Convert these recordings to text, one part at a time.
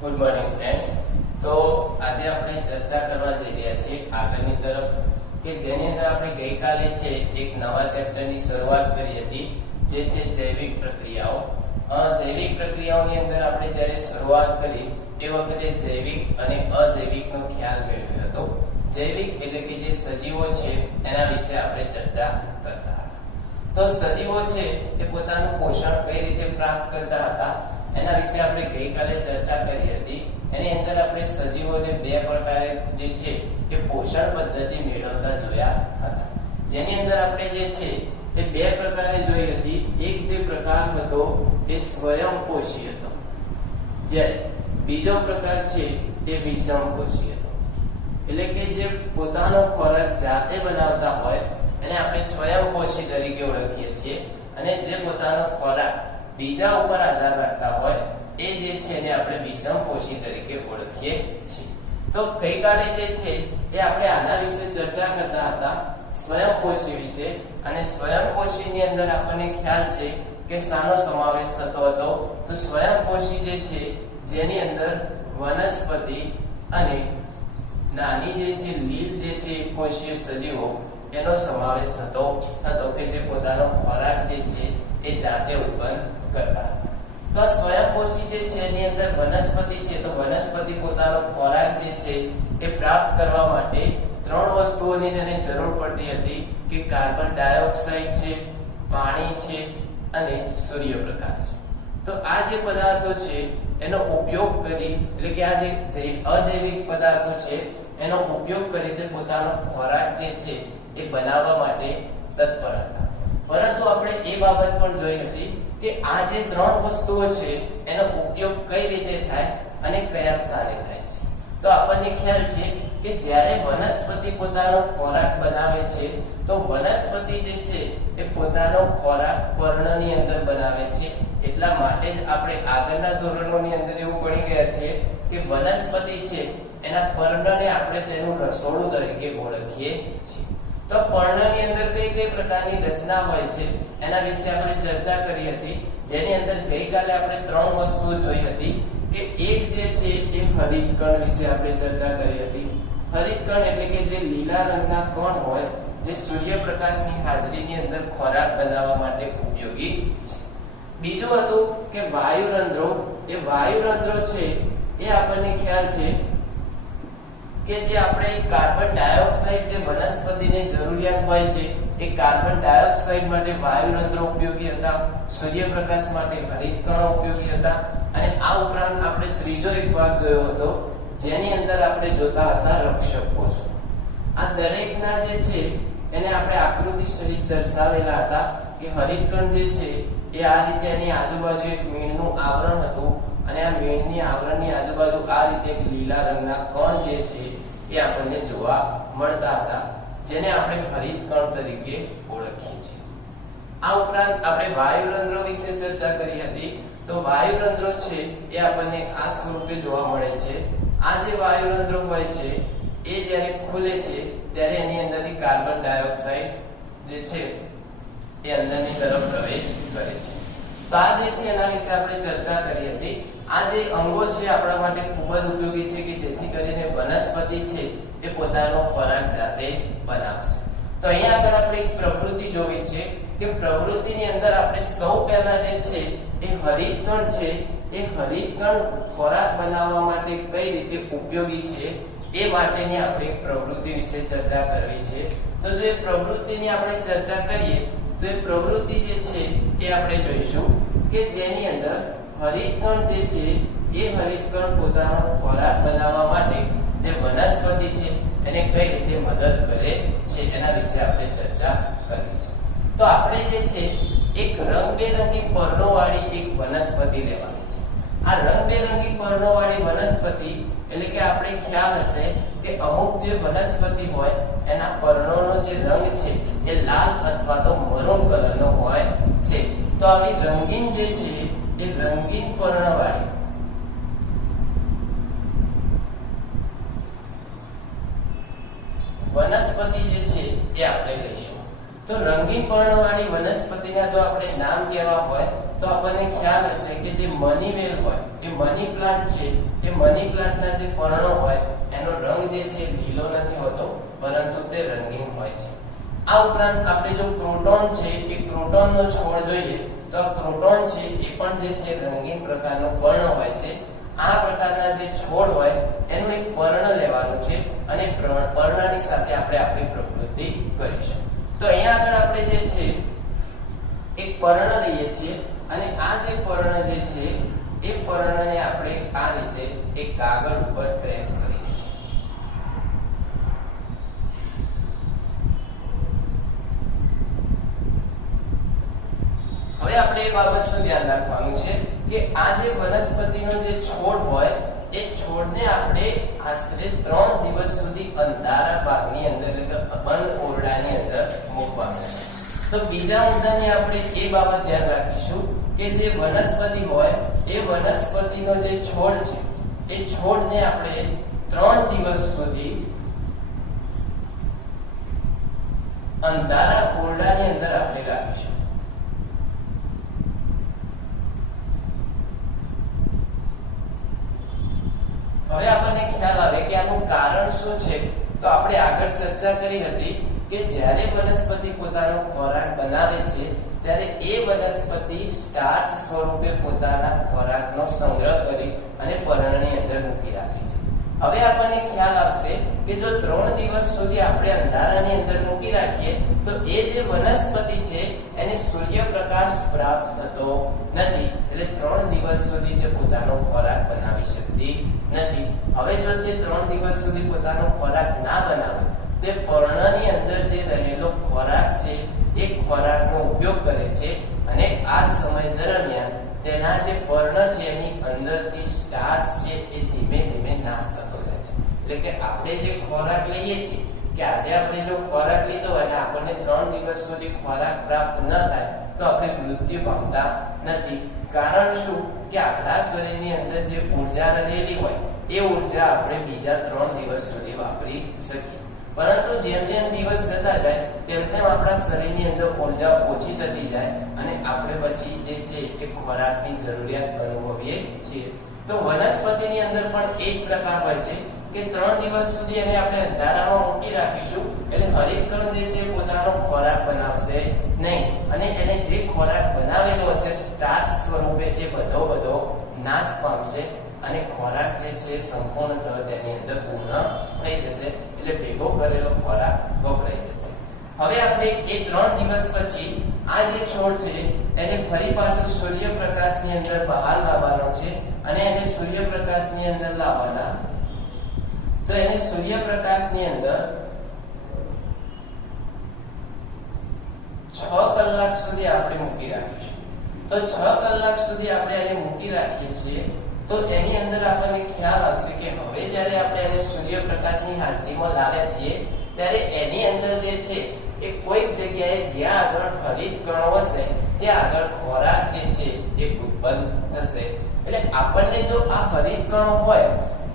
Good morning friends. તો આજે આપણે ચર્ચા કરવા જઈ રહ્યા છીએ આગળની તરફ કે જેની અંદર આપણે ગઈકાલે છે એક નવા ચેપ્ટરની શરૂઆત કરી હતી જે છે જૈવિક પ્રક્રિયાઓ. જૈવિક પ્રક્રિયાઓની અંદર આપણે જ્યારે શરૂઆત કરી એ વખતે જૈવિક અને અજૈવિકનો ખ્યાલ મેળવ્યો હતો. જૈવિક એટલે કે જે સજીવો છે એના વિશે આપણે ચર્ચા કરતા હતા. તો સજીવો છે એ પોતાનું પોષણ કઈ રીતે પ્રાપ્ત કરતા હતા એના વિશે આપણે ગઈકાલે ચર્ચા કરી હતી. એની અંદર આપણે સજીવોને બે પ્રકારે જે છે એ પોષણ પદ્ધતિ મેળવતા જોયા હતા. જેની અંદર આપણે જે છે એ બે પ્રકારે જોઈ હતી. એક જે પ્રકાર હતો એ સ્વયંપોષી હતો, જ્યારે બીજો પ્રકાર છે એ વિષમપોષી હતો. એટલે કે જે પોતાનો ખોરાક જાતે બનાવતા હોય એને આપણે સ્વયંપોષી તરીકે ઓળખીએ છીએ, અને જે પોતાનો ખોરાક બીજા ઉપર આધાર રાખતા હોય એ જે છે એને આપણે વિષમપોષી તરીકે ઓળખીએ છીએ. તો ગઈકાલે જે છે એ આપણે આના વિશે ચર્ચા કરતા હતા, સ્વયંપોષી વિશે. અને સ્વયંપોષીની અંદર આપણને ખ્યાલ છે કે શાનો સમાવેશ થતો હતો. તો સ્વયંપોષી જે છે જેની અંદર વનસ્પતિ અને નાની જે છે લીલ જે છે કોષીય સજીવો એનો સમાવેશ થતો હતો કે જે પોતાનો ખોરાક જે છે એ જાતે ઉત્પન્ન કરતા હતા. તો આ સ્વયંપોષી જે છે એની અંદર વનસ્પતિ છે, તો વનસ્પતિ પોતાનો ખોરાક જે છે એ પ્રાપ્ત કરવા માટે ત્રણ વસ્તુઓની તેને જરૂર પડતી હતી કે કાર્બન ડાયોક્સાઇડ છે, પાણી છે અને સૂર્યપ્રકાશ છે. તો આ જે પદાર્થો છે એનો ઉપયોગ કરી, એટલે કે આ જે અજૈવિક પદાર્થો છે એનો ઉપયોગ કરી તે પોતાનો ખોરાક જે છે એ બનાવવા માટે તત્પર હતા. પરંતુ આપણે એ બાબત પણ જોઈ હતી કે આ જે ત્રણ વસ્તુઓ છે એનો ઉપયોગ કઈ રીતે થાય અને કયા સ્થાને થાય છે. તો આપણને ખ્યાલ છે કે જ્યારે વનસ્પતિ પોતાનો ખોરાક બનાવે છે તો વનસ્પતિ જે છે એ પોતાનો ખોરાક પર્ણની અંદર બનાવે છે. એટલા માટે જ આપણે આગળના ધોરણોની અંદર એવું ભણી ગયા છે કે વનસ્પતિ છે એના પર્ણને આપણે તેનું રસોડું તરીકે ઓળખીએ છીએ. તો પર્ણની અંદર કઈ કઈ પ્રકારની રચના હોય છે એના વિશે આપણે ચર્ચા કરી હતી. જેની અંદર ગઈકાલે આપણે ત્રણ વસ્તુઓ જોઈ હતી કે એક જે છે એ હરિતકણ વિશે આપણે ચર્ચા કરી હતી. હરિતકણ એટલે કે જે લીલા રંગના કણ હોય જે સૂર્યપ્રકાશની હાજરીની અંદર ખોરાક બનાવવા માટે ઉપયોગી છે. બીજું હતું કે વાયુરંધ્રો. એ વાયુરંધ્રો છે એ આપણને ખ્યાલ છે કે જે આપણે કાર્બન ડાયોક્સાઇડ જે વનસ્પતિને જરૂરિયાત હોય છે એ કાર્બન ડાયોક્સાઇડ માટે વાયુરંધ્રો ઉપયોગી હતા, સૂર્યપ્રકાશ માટે હરિતકણો ઉપયોગી હતા. અને આ ઉપરાંત આપણે ત્રીજો એક ભાગ જોયો હતો જેની અંદર આપણે જોતા હતા રક્ષક કોષો. આ દરેકના જે છે એને આપણે આકૃતિ સહિત દર્શાવેલા હતા કે હરિતકણ જે છે એ આ રીતે એની આજુબાજુ એક મીણનું આવરણ હતું, અને આ મીણની આવરણની આજુબાજુ આ રીતે એક લીલા રંગના કણ જે છે એ આપણને જોવા મળતા હતા, જેને આપણે હરિતકણ તરીકે ઓળખીએ છીએ. આ ઉપરાંત આપણે વાયુરંધ્રો વિશે ચર્ચા કરી હતી. તો વાયુરંધ્રો છે એ આપણને આ સ્વરૂપે જોવા મળે છે. આ જે વાયુરંધ્રો હોય છે એ જ્યારે ખુલે છે ત્યારે એની અંદરથી કાર્બન ડાયોક્સાઇડ જે છે એ અંદરની તરફ પ્રવેશ કરે છે. તો આ જે છે એના વિશે આપણે ચર્ચા કરી હતી. આ જે અંગો છે આપણા માટે ખૂબ જ ઉપયોગી છે કે જેથી કરીને વનસ્પતિ છે એ પોતાનો ખોરાક જાતે બનાવશે. તો અહીંયા આગળ આપણે એક પ્રવૃત્તિ જોવી છે કે પ્રવૃત્તિની અંદર આપણે સૌ પહેલા જે છે એ હરિતકણ છે એ હરિતકણ ખોરાક બનાવવા માટે કઈ રીતે ઉપયોગી છે એ માટેની આપણે એક પ્રવૃત્તિ વિશે ચર્ચા કરવી છે. તો જો એ પ્રવૃત્તિની આપણે ચર્ચા કરીએ તો એ પ્રવૃત્તિ જે છે એ આપણે જોઈશું કે જેની અંદર હરિતકણ જે છે એ હરિતકણ પોતાનો ખોરાક બનાવવા માટે જે વનસ્પતિ છે એને કઈ રીતે મદદ કરે છે એના વિશે આપણે ચર્ચા કરવી છે. તો આપણે જે છે એક રંગબેરંગી પર્ણોવાળી એક વનસ્પતિ લેવાની છે. આ રંગબેરંગી પર્ણોવાળી વનસ્પતિ એટલે કે આપણે ખ્યાલ હશે કે અમુક જે વનસ્પતિ હોય એના પર્ણોનો જે રંગ છે એ લાલ અથવા તો મરૂન કલરનો હોય છે. તો આવી રંગીન જે છે એ રંગીન પર્ણવાળી વનસ્પતિ જે છે એ આપણે લઈશું. તો રંગીન પર્ણવાળી વનસ્પતિના જો આપણે નામ કહેવા હોય તો આપણને ખ્યાલ હશે કે જે મનીવેલ હોય એ મની પ્લાન્ટ છે એ મની પ્લાન્ટના જે પર્ણો હોય એનો રંગ જે છે લીલો નથી હોતો, પરંતુ તે રંગીન હોય છે. આ ઉપરાંત આપણે જો ક્રોટોન છે એ ક્રોટોનનો છોડ જોઈએ તો આ ક્રોટોન છે એ પણ જે છે રંગીન પ્રકારનો પર્ણ હોય છે. આ પ્રકારના જે છોડ હોય એનું એક પર્ણ લેવાનું છે અને પર્ણની સાથે આપણે આપણી પ્રવૃત્તિ કરીશું. તો અહીંયા આગળ આપણે જે છે એક પર્ણ લઈએ છીએ અને આ જે પર્ણ જે છે એ પર્ણને આપણે આ રીતે એક કાગળ ઉપર ટ્રેસ કરીએ છીએ. હવે આપણે એ બાબતનું ધ્યાન રાખવાનું છે કે આ જે વનસ્પતિનો જે છોડ હોય એ છોડને આપણે આશરે 3 દિવસ સુધી અંધારા ભાગની અંદર એટલે બંધ ઓરડાની અંદર મૂકવાનો છે. તો બીજા મુદ્દાની આપણે એ બાબત ધ્યાન રાખીશું કે જે વનસ્પતિ હોય એ વનસ્પતિનો જે છોડ છે એ છોડને આપણે 3 દિવસ સુધી અંધારા ઓરડાની અંદર આપણે રાખીશું. હવે આપણને ખ્યાલ આવે કે આનું કારણ શું છે. તો આપણે આગળ ચર્ચા કરી હતી કે જ્યારે વનસ્પતિ પોતાનો ખોરાક બનાવે છે ત્યારે એ વનસ્પતિ સ્ટાર્ચ સ્વરૂપે પોતાના ખોરાકનો સંગ્રહ કરી અને પર્ણની અંદર મૂકી રાખે છે. હવે આપણને ખ્યાલ આવશે કે જો 3 દિવસ સુધી આપણે અંધારાની અંદર મૂકી રાખીએ તો એ જે વનસ્પતિ છે એને સૂર્યપ્રકાશ પ્રાપ્ત થતો નથી, એટલે 3 દિવસ સુધી તે પોતાનો ખોરાક બનાવી શકતી નથી. હવે જો તે 3 દિવસ સુધી પોતાનો ખોરાક ના બનાવે તે પર્ણની અંદર જે રહેલો ખોરાક છે એ ખોરાકનો ઉપયોગ કરે છે અને આ સમય દરમિયાન તેના જે પર્ણ છે એની અંદરથી સ્ટાર્ચ છે એ ધીમે ધીમે નાશ થતો જાય છે. એટલે કે આપણે જે ખોરાક લઈએ છીએ કે આજે આપણે જો ખોરાક લીધો અને આપણને 3 દિવસ સુધી ખોરાક પ્રાપ્ત ન થાય તો આપણે મૃત્યુ પામતા નથી. કારણ શું કે આપણા શરીરની અંદર જે ઊર્જા રહેલી હોય એ ઊર્જા આપણે બીજા 3 દિવસ સુધી વાપરી શકીએ. પરંતુ જેમ જેમ દિવસ જતા જાય તેમ તેમ આપણા શરીરની અંદર ઊર્જા ઓછી થતી જાય અને આપણે પછી જે છે એ ખોરાકની જરૂરિયાત અનુભવીએ છીએ. તો વનસ્પતિની અંદર પણ એ જ પ્રકાર હોય છે કે 3 દિવસ સુધી એને આપણે અંધારામાં મૂકી રાખીશું એટલે હરિતકણ જે છે પોતાનો ખોરાક બનાવશે નહીં અને એને જે ખોરાક બનાવેલો હશે સ્ટાર્ચ સ્વરૂપે એ બધો નાશ પામશે અને ખોરાક જે છે સંપૂર્ણતઃ તેની અંદર પૂર્ણ થઈ જશે, એટલે ભેગો કરેલો ખોરાક વપરાઈ જશે. હવે આપણે એ 3 દિવસ પછી આ જે છોડ છે એને ફરી પાછું સૂર્યપ્રકાશની અંદર બહાર લાવવાનો છે અને એને સૂર્યપ્રકાશની અંદર લાવવાના. તો એને સૂર્યપ્રકાશની અંદર 6 કલાક સુધી આપણે મૂકી રાખીશું. તો 6 કલાક સુધી આપણે એને મૂકી રાખીએ છીએ તો એની અંદર આપણને ખ્યાલ આવશે કે હવે જ્યારે આપણે એને સૂર્યપ્રકાશની હાજરીમાં લાવ્યા છીએ ત્યારે એની અંદર જે છે એ કોઈક જગ્યાએ જ્યાં આગળ હરિત કણો હશે ત્યાં આગળ ખોરાક જે છે એ ઉત્પન્ન થશે. એટલે આપણને જો આ હરિત કણો હોય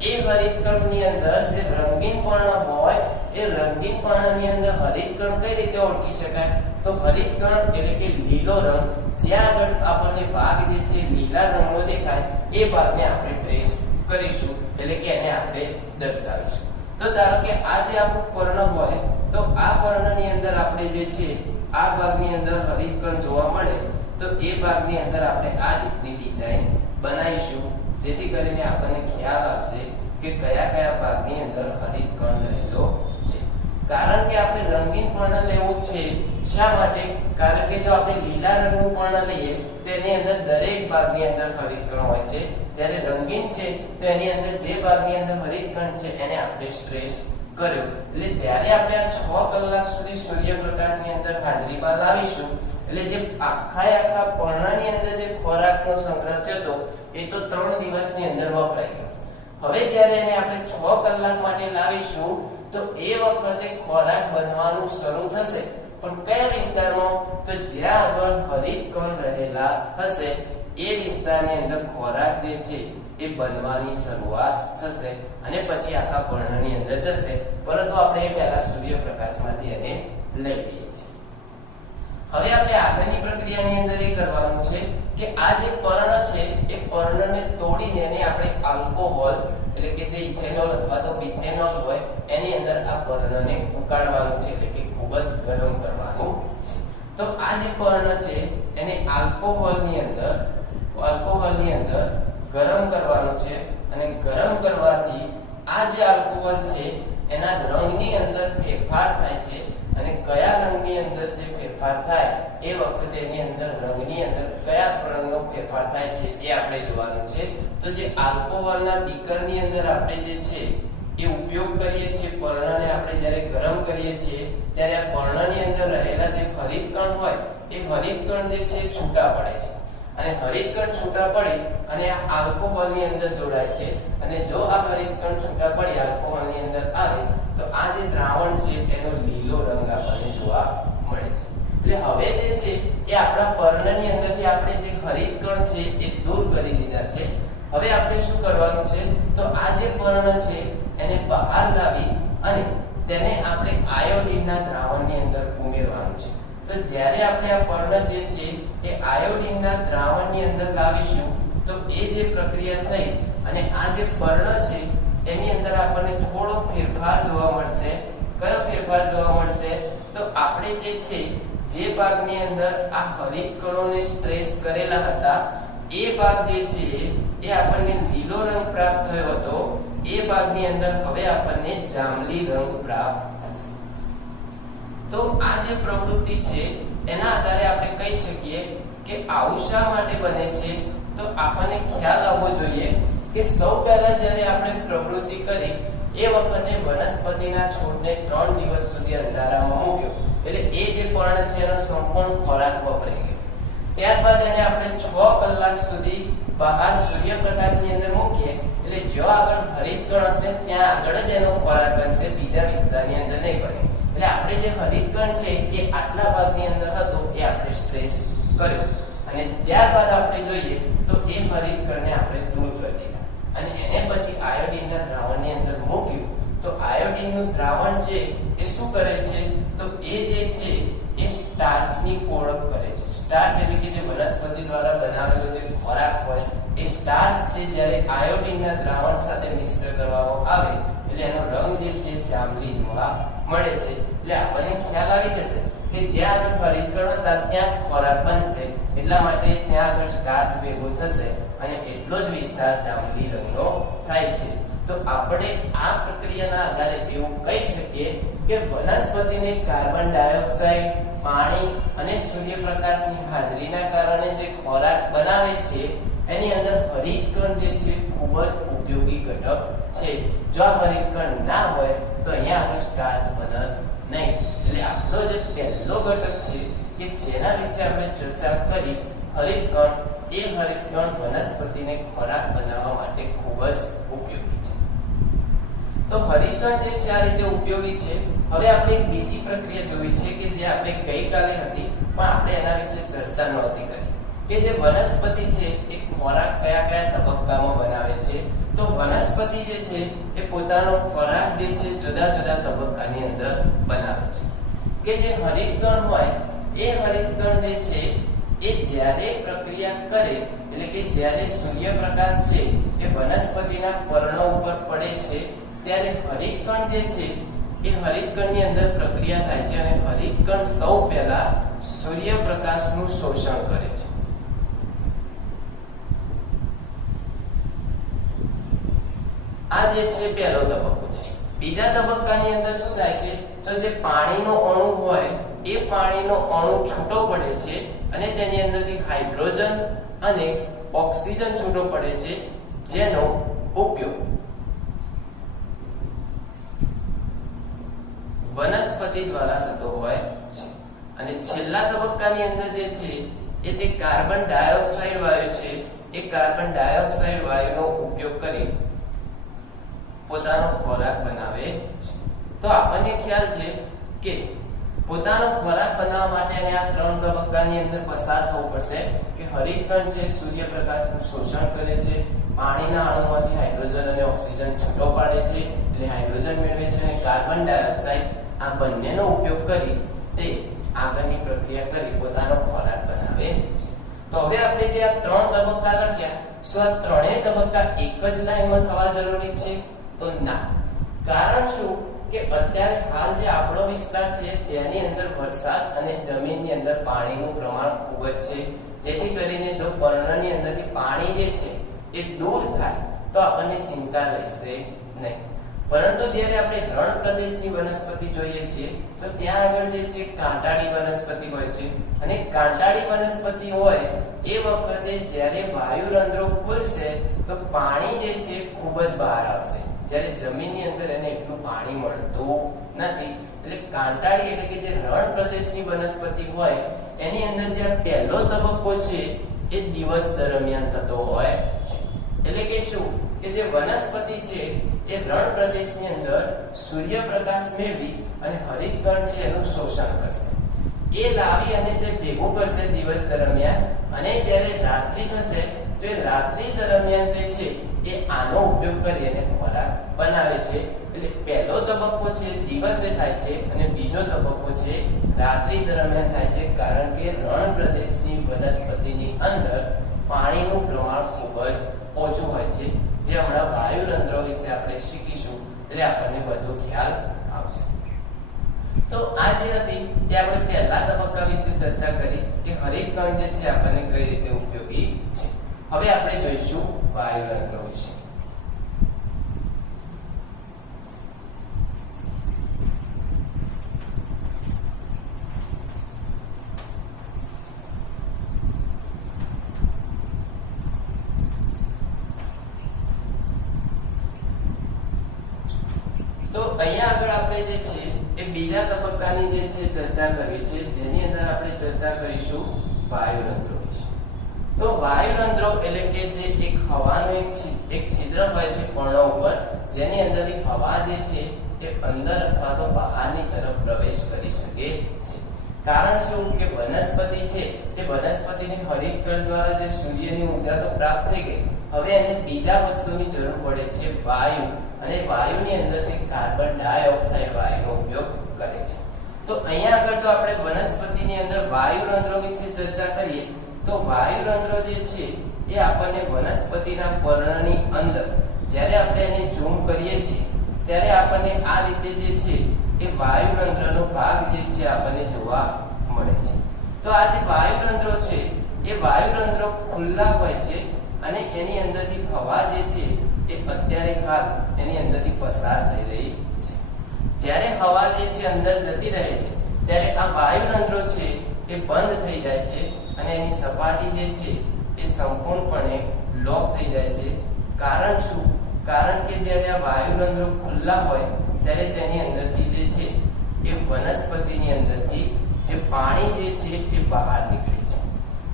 એ હરિતકણની અંદર જે રંગીન પર્ણ હોય એ રંગીન પર્ણની અંદર હરિતકણ કઈ રીતે ઓળખી શકાય? તો હરિતકણ એટલે કે લીલો રંગ જ્યાં આગળ આપણને ભાગ જે છે લીલા રંગનો દેખાય એ ભાગને આપણે ટ્રેસ કરીશું, એટલે કે એને આપણે દર્શાવીશું. તો ધારો કે આ જે આપણું પર્ણ હોય તો આ પર્ણની અંદર આપણે જે છે આ ભાગની અંદર હરિતકણ જોવા મળે તો એ ભાગની અંદર આપણે આ રીતની ડિઝાઇન બનાવીશું જેથી કરીને આપણને ખ્યાલ આવશે કે કયા કયા ભાગની અંદર હરિતકણ રહેલો છે. કારણ કે આપણે રંગીન પર્ણ લેવું છે. શા માટે? કારણ કે જો આપણે લીલા રંગનું પર્ણ લઈએ તો એની અંદર દરેક ભાગની અંદર હરિતકણ હોય છે, જ્યારે રંગીન છે તો એની અંદર જે ભાગની અંદર હરિતકણ છે એને આપણે સ્ટ્રેસ કર્યો. એટલે જ્યારે આપણે આ 6 કલાક સુધી સૂર્યપ્રકાશની અંદર હાજરીમાં લાવીશું એટલે જે આખા પર્ણની અંદર જે ખોરાકનો સંગ્રહ થયો એ તો 3 દિવસની અંદર વપરાઈ ગયો. હવે જ્યારે એને આપણે 6 કલાક માટે લાવીશું તો એ વખતે ખોરાક બનવાનું શરૂ થશે, પણ કયા વિસ્તારમાં? તો જ્યાં આગળ હરિતકણ રહેલા હશે એ વિસ્તારની અંદર ખોરાક જે છે એ બનવાની શરૂઆત થશે અને પછી આખા પર્ણની અંદર જશે. પરંતુ આપણે એ પહેલા સૂર્યપ્રકાશમાંથી એને લઈ લઈએ છીએ. હવે આપણે આગળની પ્રક્રિયાની અંદર એ કરવાનું છે કે આ જે પર્ણ છે એ પર્ણને તોડીને એને આપણે આલ્કોહોલ એટલે કે જે ઇથેનોલ અથવા તો મિથેનોલ હોય એની અંદર આ પર્ણને ઉકાળવાનું છે, એટલે કે ખૂબ જ ગરમ કરવાનું છે. તો આ જે પર્ણ છે એને આલ્કોહોલની અંદર ગરમ કરવાનું છે અને ગરમ કરવાથી આ જે આલ્કોહોલ છે એના રંગની અંદર ફેરફાર થાય છે અને કયા રંગની અંદર જે ફેરફાર થાય એ વખતે એની અંદર રંગની અંદર કયા રંગનો ફેરફાર થાય છે એ આપણે જોવાનું છે. તો જે આલ્કોહોલના બીકરની અંદર આપણે જે છે એ ઉપયોગ કરીએ છીએ, પર્ણને આપણે જ્યારે ગરમ કરીએ છીએ ત્યારે આ પર્ણની અંદર રહેલા જે હરિતકણ હોય એ હરિતકણ જે છે છૂટા પડે છે અને હરિતકણ છૂટા પડી અને આ આલ્કોહોલની અંદર જોડાય છે અને જો આ હરિતકણ છૂટા પડી આલ્કોહોલની અંદર આવે તો આ જે દ્રાવણ છે એનો લીલો રંગ આપણને જોવા મળે છે. એટલે હવે જે છે એ આપણા પર્ણની અંદરથી આપણે જે હરિતકણ છે એ દૂર કરી દીધા છે. હવે આપણે શું કરવાનું છે તો આ જે પર્ણ છે એને બહાર લાવી અને તેને આપણે આયોડિનના દ્રાવણની અંદર ઉમેરવાનું છે. તો જ્યારે આપણે આ પર્ણ જે છે એ આયોડિનના દ્રાવણની અંદર લાવીશું તો એ જે પ્રક્રિયા થઈ અને આ જે પર્ણ છે એની અંદર આપણને થોડો ફેરફાર જોવા મળશે. કયો ફેરફાર જોવા મળશે તો આપણે જે છે જે ભાગની અંદર આ હરિતકણોને સ્ટ્રેસ કરેલા હતા એ ભાગ જે છે એ આપણને લીલો રંગ પ્રાપ્ત થયો હતો, એ ભાગની અંદર હવે આપણને જાંબલી રંગ પ્રાપ્ત થશે. તો આ જે પ્રવૃત્તિ છે એના આધારે આપણે કહી શકીએ કે આવું શા માટે બને છે. તો આપણને ખ્યાલ આવવો જોઈએ કે સૌ પહેલા જ્યારે આપણે પ્રવૃત્તિ કરી એ વખતે વનસ્પતિના છોડને 3 દિવસ સુધી અંધારામાં મૂક્યો, એટલે એ જે પર્ણ છે એનો સંપૂર્ણ ખોરાક વપરાઈ ગયો. ત્યારબાદ એને આપણે 6 કલાક સુધી બહાર સૂર્યપ્રકાશની અંદર મૂકીએ, એટલે જો આગળ હરિતકણ હશે ત્યાં આગળ જ એનો ખોરાક બનશે, બીજા વિસ્તારની અંદર નહીં બને. એટલે આપણે જે હરિતકણ છે એ આટલા ભાગની અંદર હતો એ આપણે સ્ટ્રેસ કર્યો અને ત્યારબાદ આપણે જોઈએ તો એ હરિતકણને આપણે દૂર કરી દીધા અને એને પછી આયોડિનના દ્રાવણની અંદર મૂક્યું. તો આયોડિનનું દ્રાવણ છે એ શું કરે છે તો એ જે છે એ સ્ટાર્ચની ઓળખ કરે છે. સ્ટાર્ચ એટલે કે જે વનસ્પતિ દ્વારા બનાવેલો જે ખોરાક હોય એ સ્ટાર્ચ છે જ્યારે આયોડિનના દ્રાવણ સાથે મિશ્ર કરવામાં આવે એટલે એનો રંગ જે છે જાંબલી જોવા મળે છે. એટલે આપણને ખ્યાલ આવી જશે કે જ્યાં આગળ હરિતકણ હતા ત્યાં જ ખોરાક બનશે, એટલા માટે ત્યાં આગળ સ્ટાર્ચ ભેગો થશે અને એટલો જ વિસ્તાર જાંબલી રંગનો થાય છે. તો આપણે આ પ્રક્રિયાના આધારે એવું કહી શકીએ કે વનસ્પતિને કાર્બન ડાયોક્સાઇડ, પાણી અને સૂર્યપ્રકાશની હાજરીના કારણે જે ખોરાક બનાવે છે એની અંદર હરિતકણ જે છે ખૂબ જ ઉપયોગી ઘટક છે. જો આ હરિતકણ ના હોય તો અહીંયા આપણે સ્ટાર્ચ બનત નહીં. એટલે આપણો જે પહેલો ઘટક છે કે જેના વિશે આપણે ચર્ચા કરી હરિતકણ, એ હરિતકણ વનસ્પતિને ખોરાક બનાવવા માટે ખૂબ જ ઉપયોગી છે. તો હરિતકણ જે છે આ રીતે ઉપયોગી છે. હવે આપણે એક બીજી પ્રક્રિયા જોઈ છે કે જે આપણે ગઈકાલે હતી પણ આપણે એના વિશે ચર્ચા નહોતી કરી કે જે વનસ્પતિ છે એ ખોરાક કયા કયા તબક્કામાં બનાવે છે. તો વનસ્પતિ જે છે એ પોતાનો ખોરાક જે છે જુદા જુદા તબક્કાની અંદર બનાવે છે. કે જે હરિતકણ હોય એ હરિતકણ જે છે એ જ્યારે પ્રક્રિયા કરે એટલે કે જ્યારે સૂર્યપ્રકાશ છે એ વનસ્પતિના પર્ણો ઉપર પડે છે ત્યારે હરિતકણ જે છે એ હરિતકણની અંદર પ્રક્રિયા થાય છે અને હરિતકણ સૌ પહેલા સૂર્યપ્રકાશનું શોષણ કરે છે. આ જે છે પહેલો તબક્કો છે. બીજા તબક્કાની અંદર શું થાય છે તો જે પાણીનો અણુ હોય એ પાણીનો અણુ છૂટો પડે છે અને તેની અંદરથી હાઇડ્રોજન અને ઓક્સિજન છૂટો પડે છે જેનો ઉપયોગ વનસ્પતિ દ્વારા થતો હોય છે. અને છેલ્લા તબક્કાની અંદર જે છે એ તે કાર્બન ડાયોક્સાઇડ વાયુ છે એ કાર્બન ડાયોક્સાઇડ વાયુનો ઉપયોગ કરી પોતાનો ખોરાક બનાવે છે. તો આપણને ખ્યાલ છે કે પોતાનો ખોરાક બનાવવા માટે એને આ 3 તબક્કાની અંદર પસાર થવું પડશે કે હરિતકણ છે સૂર્યપ્રકાશનું શોષણ કરે છે, પાણીના અણુમાંથી હાઇડ્રોજન અને ઓક્સિજન છૂટો પાડે છે એટલે હાઇડ્રોજન મેળવે છે અને કાર્બન ડાયોક્સાઇડ આ બંનેનો ઉપયોગ કરી તે આગળની પ્રક્રિયા કરી પોતાનો ખોરાક બનાવે છે. તો હવે આપણે જે આ 3 તબક્કા લખ્યા, શું આ ત્રણેય તબક્કા એક જ લાઈનમાં થવા જરૂરી છે? તો ના. કારણ શું કે અત્યારે હાલ જે આપણો વિસ્તાર છે જેની અંદર વરસાદ અને જમીનની અંદર પાણીનું પ્રમાણ ખૂબ જ છે, જેથી કરીને જો પર્ણની અંદરથી પાણી જે છે એ દૂર થાય તો આપણને ચિંતા રહેશે નહીં. પરંતુ જ્યારે આપણે રણ પ્રદેશની વનસ્પતિ જોઈએ છીએ તો ત્યાં આગળ જે છે કાંટાળી વનસ્પતિ હોય છે, અને કાંટાળી વનસ્પતિ હોય એ વખતે જ્યારે વાયુરંધ્રો ખુલશે તો પાણી જે છે ખૂબ જ બહાર આવશે, જ્યારે જમીનની અંદર એને એટલું પાણી મળતું નથી. એટલે કાંટાળી એટલે કે જે રણ પ્રદેશની વનસ્પતિ હોય એની અંદર જે પહેલો તબક્કો છે એ દિવસ દરમિયાન થતો હોય છે. એટલે કે શું કે જે વનસ્પતિ છે એ રણ પ્રદેશની અંદર સૂર્યપ્રકાશ મેળવી અને હરિતકણ છે એનું શોષણ કરશે, એ લાવી અને તે ભેગું કરશે દિવસ દરમિયાન, અને જ્યારે રાત્રિ થશે તો એ રાત્રિ દરમિયાન તે છે એ આનો ઉપયોગ કરી અને ખોરાક બનાવે છે. એટલે પહેલો તબક્કો છે દિવસે થાય છે અને બીજો તબક્કો છે રાત્રિ દરમિયાન થાય છે, કારણ કે રણ પ્રદેશની વનસ્પતિની અંદર પાણીનું પ્રમાણ ખૂબ જ ઓછું હોય છે, જે હમણાં વાયુરંધ્રો વિશે આપણે શીખીશું એટલે આપણને વધુ ખ્યાલ આવશે. તો આ જે હતી તે આપણે પહેલા તબક્કા વિશે ચર્ચા કરી કે હરિતકણ જે છે આપણને કઈ રીતે ઉપયોગી છે. હવે આપણે જોઈશું વાયુરંધ્રો વિશે. તો અહીંયા આગળ આપણે જે છે એ બીજા તબક્કાની જે છે ચર્ચા કરવી છે, જેની અંદર આપણે ચર્ચા કરીશું વાયુરંધ્રો વિશે. તો વાયુરંધ્રો એટલે કે જે એક હવાનું એક છિદ્ર હોય છે પર્ણ ઉપર, જેની અંદરથી હવા જે છે એ અંદર અથવા તો બહારની તરફ પ્રવેશ કરી શકે છે. કારણ શું કે વનસ્પતિ છે એ વનસ્પતિની હરિતકણ દ્વારા જે સૂર્યની ઊર્જા તો પ્રાપ્ત થઈ ગઈ, હવે એને બીજા વસ્તુની જરૂર પડે છે વાયુ, અને વાયુની અંદરથી કાર્બન ડાયોક્સાઇડ વાયુનો ઉપયોગ કરે છે. તો અહીંયા આગળ જો આપણે વનસ્પતિની અંદર વાયુરંધ્રો વિશે ચર્ચા કરીએ તો વાયુરંધ્રો જે છે એ આપણને વનસ્પતિના પર્ણની અંદર જ્યારે આપણે એને ઝૂમ કરીએ છીએ ત્યારે આપણને આ રીતે જે છે એ વાયુરંધ્રનો ભાગ જે છે આપણને જોવા મળે છે. તો આ જે વાયુરંધ્રો છે એ વાયુરંધ્રો ખુલ્લા હોય છે, અને એની અંદરથી હવા જે છે એ અત્યારે હાલ એની અંદરથી પસાર થઈ રહી છે. જ્યારે હવા જે છે અંદર જતી રહે છે ત્યારે આ વાયુરંધ્રો છે એ બંધ થઈ જાય છે, અને એની સપાટી જે છે એ સંપૂર્ણપણે લોક થઈ જાય છે. કારણ શું? કારણ કે જ્યારે આ વાયુરંધ્રો ખુલ્લા હોય ત્યારે તેની અંદરથી જે છે એ વનસ્પતિની અંદરથી જે પાણી જે છે એ બહાર નીકળે છે.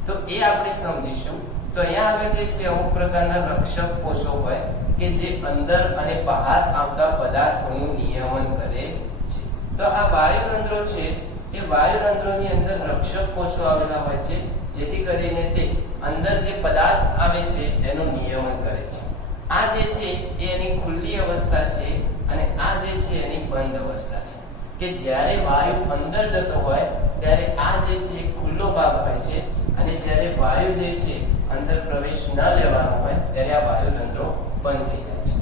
તો એ આપણે સમજીશું. તો અહીંયા આગળ જે છે અમુક પ્રકારના રક્ષક કોષો હોય કે જે અંદર અને બહાર આવતા પદાર્થોનું નિયમન કરે છે. તો આ વાયુરંધ્રો છે એ વાયુરંધ્રોની અંદર રક્ષક કોષો આવેલા હોય છે, જેથી કરીને તે અંદર જે પદાર્થ આવે છે એનું નિયમન કરે છે. આ જે છે એ એની ખુલ્લી અવસ્થા છે, અને આ જે છે એની બંધ અવસ્થા છે. કે જ્યારે વાયુ અંદર જતો હોય ત્યારે આ જે છે ખુલ્લો ભાગ હોય છે, અને જ્યારે વાયુ જે છે અંદર પ્રવેશ ન લેવાનો હોય ત્યારે આ વાયુરંધ્રો બંધ થઈ જાય છે.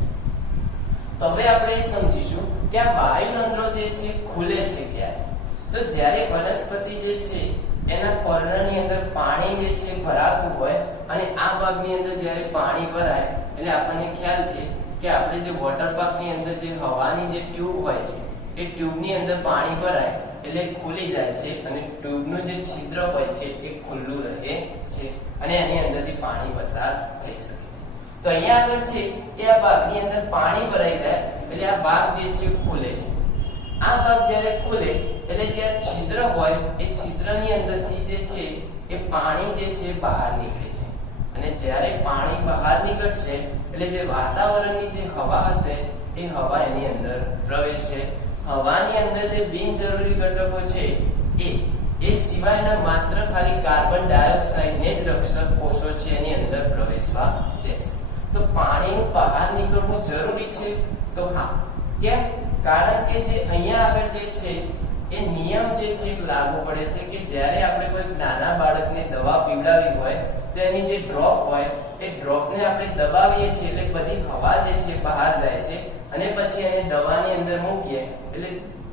તો હવે આપણે એ સમજીશું કે આ વાયુરંધ્રો જે છે ખુલે છે ક્યારે? તો જ્યારે વનસ્પતિ જે છે એના પર્ણની અંદર પાણી જે છે ભરાતું હોય, અને આ ભાગની અંદર જ્યારે પાણી ભરાય એટલે આપણને ખ્યાલ છે કે આપણે જે વોટર પાર્કની અંદર જે હવાની જે ટ્યુબ હોય છે એ ટ્યુબની અંદર પાણી ભરાય એટલે ખુલી જાય છે, અને ટ્યુબનું જે છિદ્ર હોય છે એ ખુલ્લું રહે છે, અને એની અંદરથી પાણી પસાર થઈ શકે છે. તો અહીંયા આગળ છે એ આ ભાગની અંદર પાણી ભરાઈ જાય એટલે આ ભાગ જે છે ખુલે છે. આ ભાગ જ્યારે ખુલે એટલે જે છિદ્ર હોય એ છિદ્રની અંદરથી જે છે એ પાણી જે છે બહાર નીકળે છે, અને જ્યારે પાણી બહાર નીકળશે એટલે જે વાતાવરણની જે હવા હશે એ હવા એની અંદર પ્રવેશશે. હવાની અંદર જે બિનજરૂરી ઘટકો છે એ સિવાયના માત્ર ખાલી કાર્બન ડાયોક્સાઇડને જ રક્ષક કોષો છે એની અંદર પ્રવેશવા દેશે. તો પાણીનું બહાર નીકળવું જરૂરી છે? તો હા. કેમ? કારણ કે જે અહીંયા આગળ જે છે એ નિયમ જે છે લાગુ પડે છે કે જ્યારે આપણે કોઈ નાના બાળકને દવા પીવડાવી હોય તો એની જે ડ્રોપ હોય એ ડ્રોપને આપણે દબાવીએ છીએ એટલે બધી હવા જે છે બહાર જાય છે અને પછી એને દવાની અંદર મૂકીએ એટલે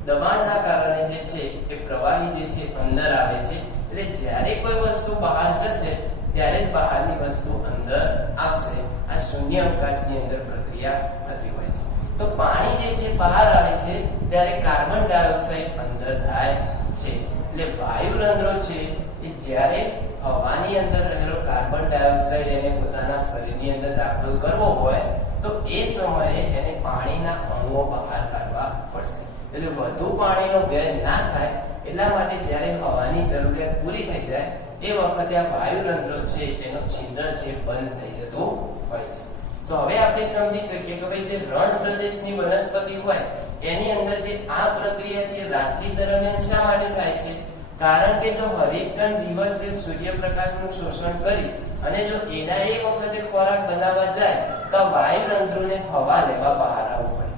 દબાણના કારણે જે છે એ પ્રવાહી જે છે અંદર આવે છે એટલે જ્યારે કોઈ વસ્તુ બહાર જશે ત્યારે જ બહારની વસ્તુ અંદર આવશે. આ શૂન્ય અવકાશની અંદર પ્રક્રિયા થતી હોય છે. તો પાણી જે છે બહાર આવે છે ત્યારે કાર્બન ડાયોક્સાઇડ અંદર થાય છે એટલે વાયુરંધ્રો છે એ જ્યારે હવાની અંદર રહેલો કાર્બન ડાયોક્સાઇડ એને પોતાના શરીરની અંદર દાખલ કરવો હોય તો એ સમયે એને પાણીના અણુઓ બહાર કાઢવા પડશે. એટલે વધુ પાણીનો વ્યય ના થાય એટલા માટે જ્યારે હવાની જરૂરિયાત પૂરી થઈ જાય એ વખતે આ વાયુરંધ્રો છે એનો છિદ્ર છે બંધ થઈ જતું હોય છે. તો હવે આપણે સમજી શકીએ કે ભાઈ જે રણ પ્રદેશની વનસ્પતિ હોય એની અંદર જે આ પ્રક્રિયા છે રાત્રિ દરમિયાન શા માટે થાય છે? કારણ કે જો હરિતકણ દિવસે સૂર્યપ્રકાશનું શોષણ કરી અને જો એના એ વખતે ખોરાક બનાવવા જાય તો વાયુરંધ્રોને હવા લેવા બહાર આવવું પડે.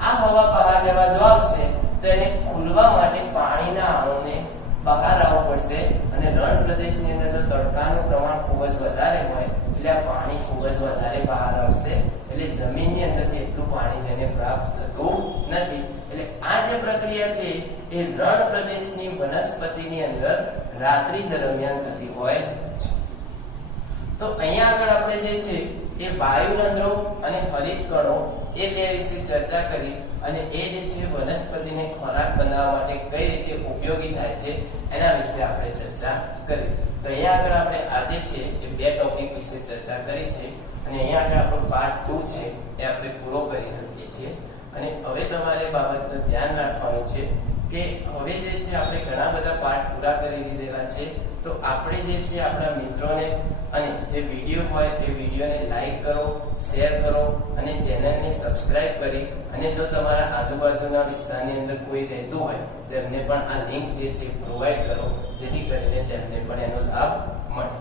આ હવા બહાર લેવા જો આવશે તો એને ખુલવા માટે પાણીના અણુને બહાર આવવું પડશે અને રણ પ્રદેશની અંદર જો તડકાનું પ્રમાણ ખૂબ જ વધારે હોય એટલે આ પાણી ખૂબ જ વધારે બહાર આવશે એટલે જમીનની અંદરથી એટલું પાણી તેને પ્રાપ્ત થતું નથી. એટલે આ જે પ્રક્રિયા છે એ રણ પ્રદેશની વનસ્પતિની અંદર રાત્રિ દરમિયાન થતી હોય છે. તો અહીંયા આગળ આપણે જે છે એ વાયુરંધ્રો અને હરિતકણો એ બે વિશે ચર્ચા કરી અને એ જે છે વનસ્પતિને ખોરાક બનાવવા માટે કઈ રીતે ઉપયોગી થાય છે એના વિશે આપણે ચર્ચા કરી. તો અહીંયા આગળ આપણે આજે છે એ બે ટોપિક વિશે ચર્ચા કરી છે અને અહીંયા આગળ આપણો પાર્ટ 2 છે એ આપણે પૂરો કરી શકીએ છીએ. અને હવે તમારે બાબતનું ધ્યાન રાખવાનું છે કે હવે જે છે આપણે ઘણા બધા પાર્ટ પૂરા કરી દીધેલા છે તો આપણે જે છે આપણા મિત્રોને અને જે વિડીયો હોય એ વિડીયોને લાઈક કરો, શેર કરો અને ચેનલને સબસ્ક્રાઇબ કરી અને જો તમારા આજુબાજુના વિસ્તારની અંદર કોઈ રહેતું હોય તેમને પણ આ લિંક જે છે પ્રોવાઈડ કરો જેથી કરીને તેમને પણ એનો લાભ મળે.